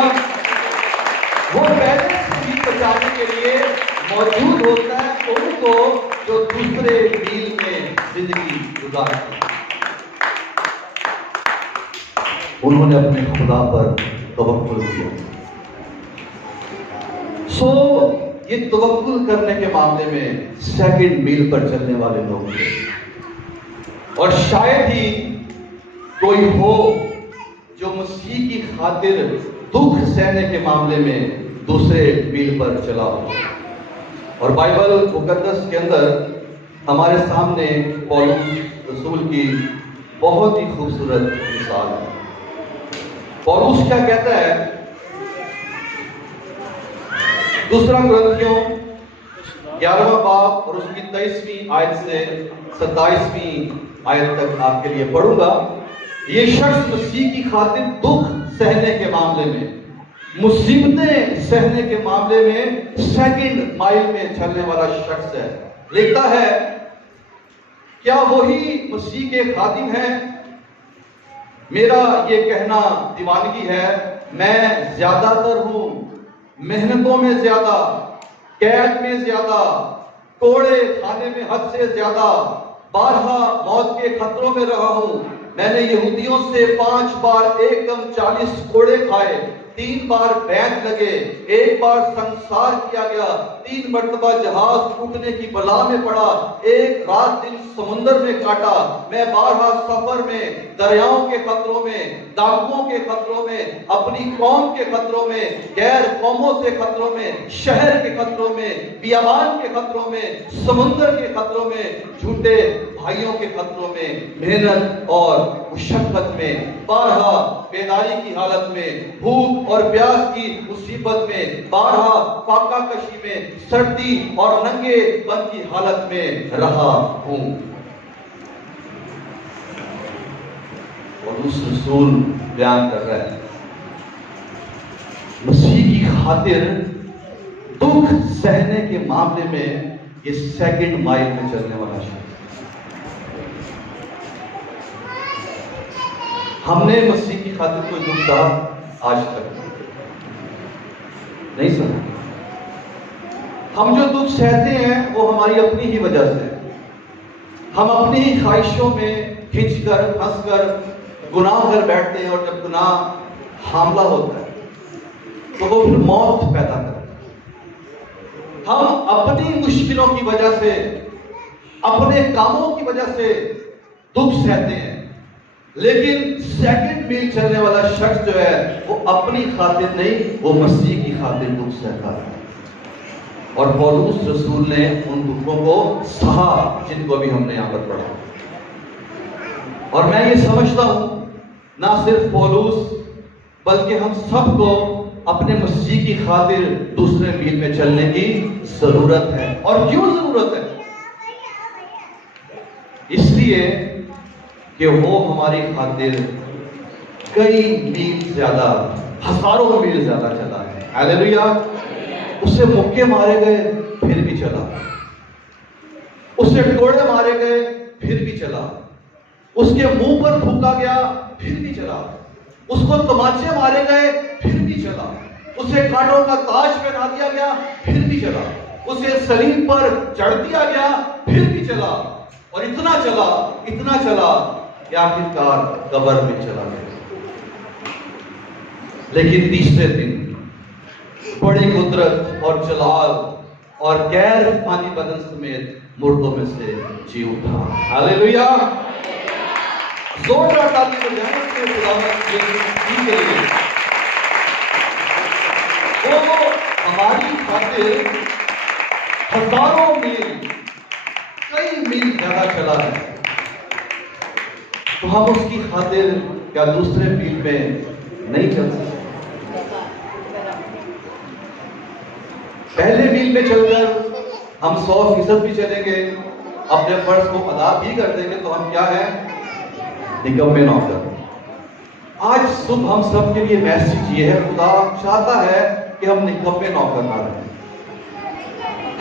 وہ پہلے سے ہی بچانے کے لیے موجود ہوتا ہے ان کو جو دوسرے میل میں زندگی گزارتے ہیں۔ انہوں نے اپنے خدا پر توکل کیا۔ یہ توکل کرنے کے معاملے میں سیکنڈ میل پر چلنے والے لوگ ہیں، اور شاید ہی کوئی ہو جو مسیح کی خاطر دکھ سہنے کے معاملے میں دوسرے میل پر چلا ہو۔ اور بائبل مقدس کے اندر ہمارے سامنے پولس رسول کی بہت ہی خوبصورت مثال ہے۔ پولس کیا کہتا ہے؟ دوسرا کرنتھیوں 11واں باب اور اس کی 23ویں آیت سے 27ویں آیت تک آپ کے لیے پڑھوں گا۔ یہ شخص مسیح کی خاطر دکھ سہنے کے معاملے میں، مصیبتیں سہنے کے معاملے میں سیکنڈ مائل میں چلنے والا شخص ہے۔ لکھتا ہے کیا وہی مسیح کے خادم ہیں؟ میرا یہ کہنا دیوانگی ہے، میں زیادہ تر ہوں، محنتوں میں زیادہ، قید میں زیادہ، کوڑے کھانے میں حد سے زیادہ، بارہا موت کے خطروں میں رہا ہوں۔ میں نے یہودیوں سے 5 بار ایک دم 40 کوڑے کھائے، 3 بار بیعت لگے، 1 بار سنسار کیا گیا، 3 مرتبہ جہاز ٹوٹنے کی بلا میں پڑا، 1 رات دن سمندر میں کاٹا، میں بارہا سفر میں، دریاؤں کے خطروں میں، ڈاکوؤں کے خطروں میں، اپنی قوم کے خطروں میں، غیر قوموں سے خطروں میں، شہر کے خطروں میں، بیابان کے خطروں میں، سمندر کے خطروں میں، جھوٹے بھائیوں کے خطروں میں، محنت اور مشقت میں، بارہا بیداری کی حالت میں، بھوک اور پیاس کی مصیبت میں، بارہا فاقہ کشی میں، سردی اور ننگے پن کی حالت میں رہا ہوں۔ اور اس رسول بیان کر رہا ہے مسیح کی خاطر دکھ سہنے کے معاملے میں یہ سیکنڈ مائل میں چلنے والا شخص۔ ہم نے مسیح کی خاطر کوئی دکھ سہا آج تک نہیں سنا۔ ہم جو دکھ سہتے ہیں وہ ہماری اپنی ہی وجہ سے، ہم اپنی ہی خواہشوں میں کھنچ کر پھنس کر گناہ کر بیٹھتے ہیں، اور جب گناہ حاملہ ہوتا ہے تو وہ پھر موت پیدا کرتا ہے۔ ہم اپنی مشکلوں کی وجہ سے، اپنے کاموں کی وجہ سے دکھ سہتے ہیں، لیکن سیکنڈ میل چلنے والا شخص جو ہے وہ اپنی خاطر نہیں، وہ مسیح کی خاطر دکھ سہتا ہے۔ اور پولس رسول نے ان دکھوں کو سہا جن کو بھی ہم نے یہاں پر پڑھا۔ اور میں یہ سمجھتا ہوں نہ صرف پولس بلکہ ہم سب کو اپنے مسیح کی خاطر دوسرے میل میں چلنے کی ضرورت ہے۔ اور کیوں ضرورت ہے؟ اس لیے کہ وہ ہماری خاطر کئی میل زیادہ، ہزاروں میل زیادہ چلا ہے۔ ہاللیلویا! اسے مکے مارے گئے پھر بھی چلا، اسے ٹوڑے مارے گئے پھر بھی چلا، اس کے منہ پر تھوکا گیا پھر بھی چلا، اس کو تماچے مارے گئے پھر بھی چلا، اسے کانٹوں کا تاج پہنا دیا گیا پھر بھی چلا، اسے صلیب پر چڑھ دیا گیا پھر بھی چلا، اور اتنا چلا کہ آخرکار قبر میں چلا گیا۔ لیکن تیسرے دن بڑی قدرت اور جلال اور غیر فانی بدن سمیت مردوں میں سے جی اٹھا. ہاللیلویا. زوردار تالی بجائیں کہ خداوند یسوع مسیح کے لیے وہ ہماری خاطر ہزاروں میل کئی میل زیادہ چلا ہے، تو ہم اس کی خاطر کیا دوسرے میل میں نہیں چل سکتے؟ پہلے میل میں چل کر ہم 100% بھی چلیں گے، اپنے فرض کو ادا بھی کر دیں گے، تو ہم کیا ہیں؟ نکمے نوکر. آج صبح ہم سب کے لیے میسج یہ ہے، خدا چاہتا ہے کہ ہم نکمے نوکر نہ رہیں.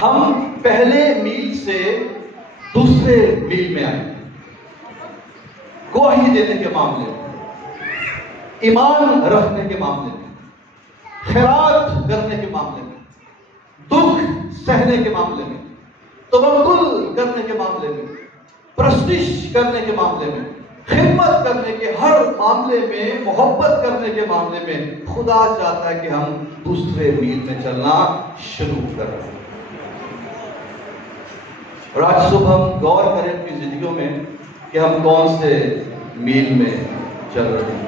ہم پہلے میل سے دوسرے میل میں آئیں، گواہی دینے کے معاملے میں، ایمان رکھنے کے معاملے میں، خیرات کرنے کے معاملے میں، دکھ سہنے کے معاملے میں، توکل کرنے کے معاملے میں، پرستش کرنے کے معاملے میں، خدمت کرنے کے ہر معاملے میں، محبت کرنے کے معاملے میں خدا چاہتا ہے کہ ہم دوسرے میل میں چلنا شروع کریں. اور آج صبح ہم غور کریں اپنی زندگیوں میں کہ ہم کون سے میل میں چل رہے ہیں.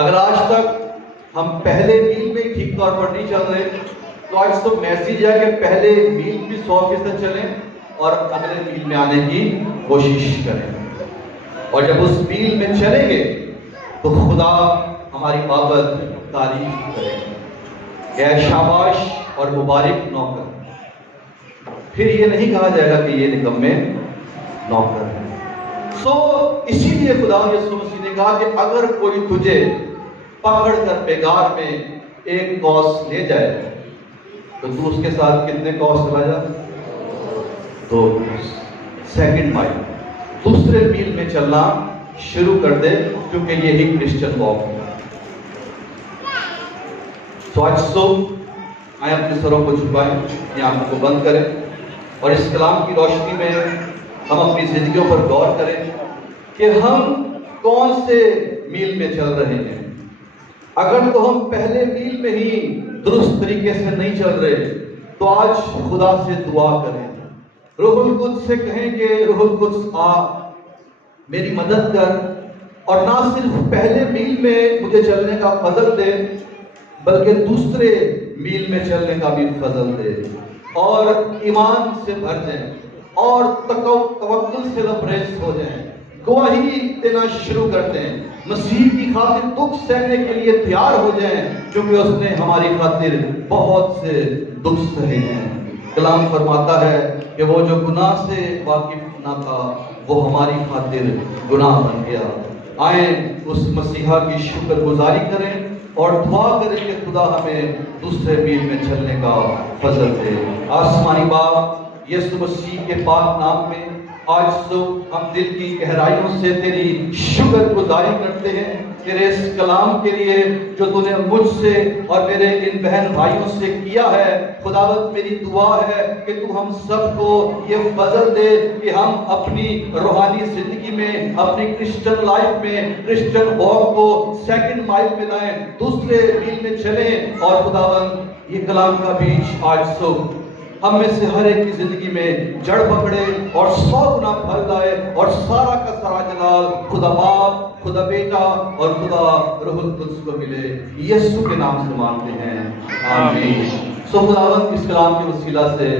اگر آج تک ہم پہلے میل میں ٹھیک طور پر نہیں چل رہے تو آج تو میسیج ہے کہ پہلے میل بھی 100% چلیں اور اگلے میل میں آنے کی کوشش کریں. اور جب اس میل میں چلیں گے تو خدا ہماری بابت تعریف کرے گا، اے شاباش اور مبارک نوکر. پھر یہ نہیں کہا جائے گا کہ یہ نکمے نوکر ہے. اسی لیے خدا یسوع مسیح نے کہا کہ اگر کوئی تجھے پکڑ کر بیگار میں ایک کوس لے جائے تو تو اس کے ساتھ کتنے کوس چلا جا؟ 2 کوس. سیکنڈ مائل، دوسرے میل میں چلنا شروع کر دے، کیونکہ یہی کرسچن واک ہے. تو آج صبح آئیں اپنے سروں کو جھکائیں، اپنی آنکھوں کو بند کریں اور اس کلام کی روشنی میں ہم اپنی زندگیوں پر غور کریں کہ ہم کون سے میل میں چل رہے ہیں. اگر تو ہم پہلے میل میں ہی درست طریقے سے نہیں چل رہے تو آج خدا سے دعا کریں، روح القدس سے کہیں کہ روح القدس آ میری مدد کر، اور نہ صرف پہلے میل میں مجھے چلنے کا فضل دے بلکہ دوسرے میل میں چلنے کا بھی فضل دے، اور ایمان سے بھر جائیں اور توکل سے لبریز ہو جائیں، گواہی دینا شروع کرتے ہیں، مسیح کی خاطر دکھ سہنے کے لیے تیار ہو جائیں، کیونکہ اس نے ہماری خاطر بہت سے دکھ سہے ہیں. کلام فرماتا ہے کہ وہ جو گناہ سے واقف نہ تھا وہ ہماری خاطر گناہ بن گیا. آئیں اس مسیحا کی شکر گزاری کریں اور دعا کریں کہ خدا ہمیں دوسرے میل میں چلنے کا فضل دے. آسمانی باپ یسوع مسیح کے پاک نام میں آج صبح ہم دل کی گہرائیوں سے تیری شکر گزاری کرتے ہیں تیرے اس کلام کے لیے جو تو نے مجھ سے اور میرے ان بہن بھائیوں سے کیا ہے. خداوند میری دعا ہے کہ تو ہم سب کو یہ فضل دے کہ ہم اپنی روحانی زندگی میں، اپنی کرسچن لائف میں، کرسچن واک کو سیکنڈ مائل میں لائیں، دوسرے میل میں چلیں، اور خداوند یہ کلام کا بیج آج صبح ہم میں سے ہر ایک کی زندگی میں جڑ پکڑے اور 100 گنا پھل لائے، اور سارا کا سارا جلال خدا باپ، خدا بیٹا اور خدا روح القدس کو ملے. یسوع کے نام سے مانگتے ہیں، آمین. خداوند اس کلام کے وسیلہ سے